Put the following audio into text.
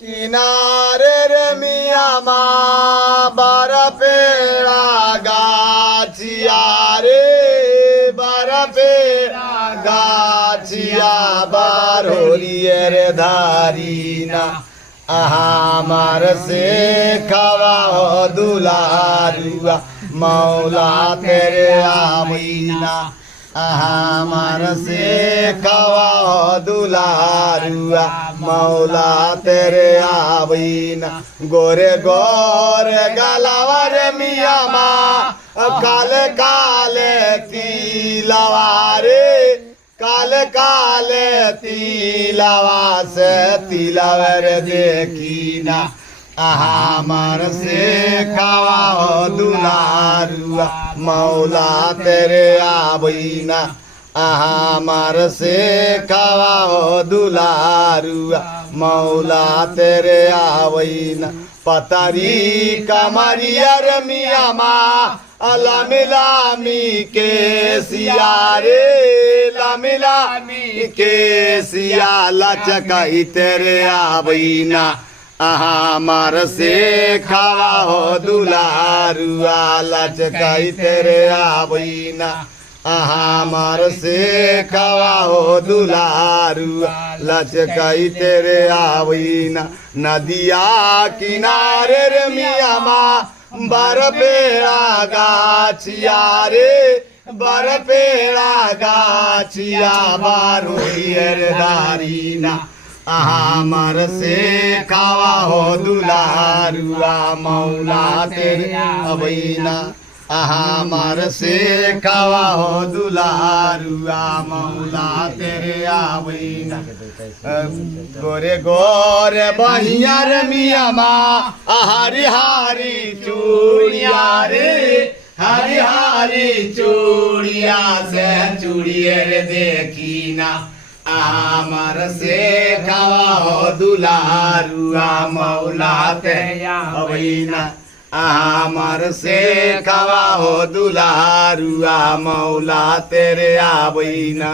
किनारे रे मिया माँ बरफेरा गाछिया रे बरफेरा गाछिया बारोलिए रे धारीना हमार से खवा दुलारुआ मौला तेरे आमीना हमार से खवा दुलारुआ मौला तेरे आवीना गोरे गोरे गलावर मिया माँ काले काले तिलवारे काले काले तिलवा से तिलवर देखीना हमार से खवा दुलारुआ मौला तेरे आवीना हमार से खवा दुलारुआ मौला तेरे आवीना पतरी कमरिया रे मिया माँ लामी लामी के सियारे लामी लामी के सिया लचकाई तेरे आवीना हमार से खवा दुलारुआ लचकाई तेरे आवीना हमार से खवा दुलारुआ लचकाई तेरे आवीना नदिया किनारे रे मिया माँ बरफेरा गाछिया रे बरफेरा गाछिया बारोलिए धारीना हमार से खवा दुलारुआ मौला तेरे आवीना हमार से खवा दुलारुआ मौला तेरे आवीना गोरे गोरे बहिया रे मिया माँ हरी हरी चूड़िया रे हरी हरी चूड़िया से चूड़िए रे देखीना हमार से खवा दुलारुआ मौला तेरे आवीना हमार से खवा दुलारुआ मौला तेरे आवीना।